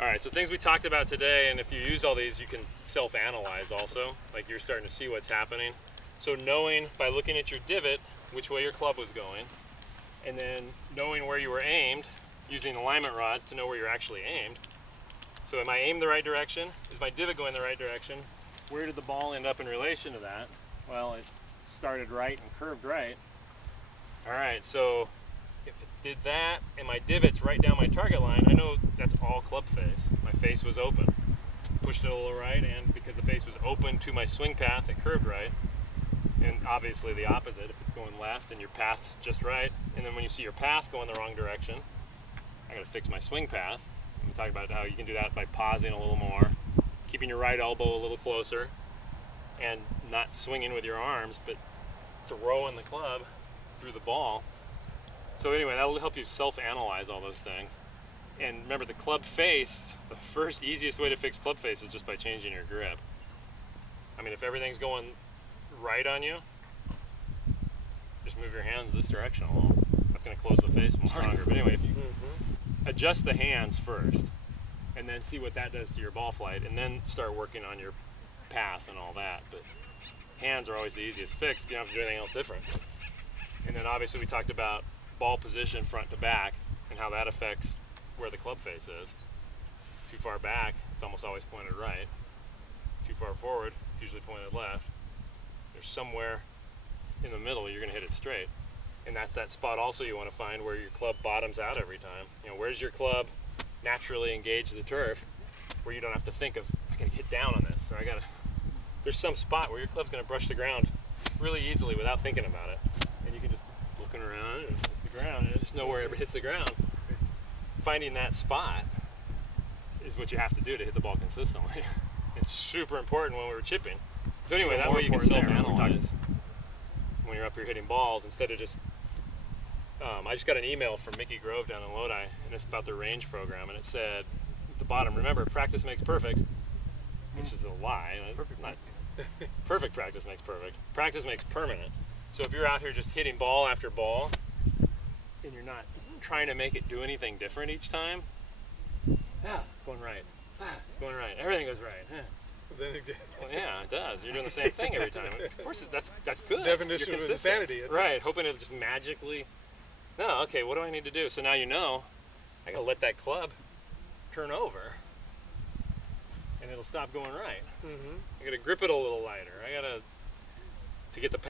All right, so things we talked about today, and if you use all these, you can self-analyze also, like you're starting to see what's happening. So knowing by looking at your divot which way your club was going, and then knowing where you were aimed, using alignment rods to know where you're actually aimed. So am I aimed the right direction? Is my divot going the right direction? Where did the ball end up in relation to that? Well, it started right and curved right. All right, so if it did that and my divot's right down my target line, I know that's all club face. My face was open. Pushed it a little right, and because the face was open to my swing path, it curved right. And obviously the opposite, if it's going left and your path's just right. And then when you see your path going the wrong direction, I gotta fix my swing path. We talked about how you can do that by pausing a little more, keeping your right elbow a little closer, and not swinging with your arms, but throwing the club through the ball. So anyway, that'll help you self-analyze all those things. And remember, the club face, the first easiest way to fix club face is just by changing your grip. I mean, if everything's going right on you, just move your hands this direction a little. That's going to close the face more stronger. But anyway, if you adjust the hands first, and then see what that does to your ball flight, and then start working on your path and all that. But hands are always the easiest fix. You don't have to do anything else different. And then obviously we talked about ball position front to back and how that affects where the club face is. Too far back, it's almost always pointed right. Too far forward, it's usually pointed left. There's somewhere in the middle you're going to hit it straight. And that's that spot also you want to find where your club bottoms out every time. You know, where's your club naturally engage the turf where you don't have to think of, I gotta hit down on this, or I gotta, there's some spot where your club's going to brush the ground really easily without thinking about it. And you can just looking around and hit the ground and just know where it hits the ground. Finding that spot is what you have to do to hit the ball consistently. It's super important when we were chipping. So anyway, that way you can self-analyze when you're up here hitting balls instead of just, I just got an email from Mickey Grove down in Lodi, and it's about their range program, and it said at the bottom, remember, practice makes perfect, which is a lie. Perfect practice makes perfect. Practice makes permanent. So if you're out here just hitting ball after ball, and you're not trying to make it do anything different each time, it's going right. It's going right. Everything goes right. Well, yeah, it does. You're doing the same thing every time. Of course, that's good. Definition of insanity. Right, hoping it'll just magically, no, okay, what do I need to do? So now you know, I gotta let that club turn over, and it'll stop going right. I gotta grip it a little lighter. I gotta, to get the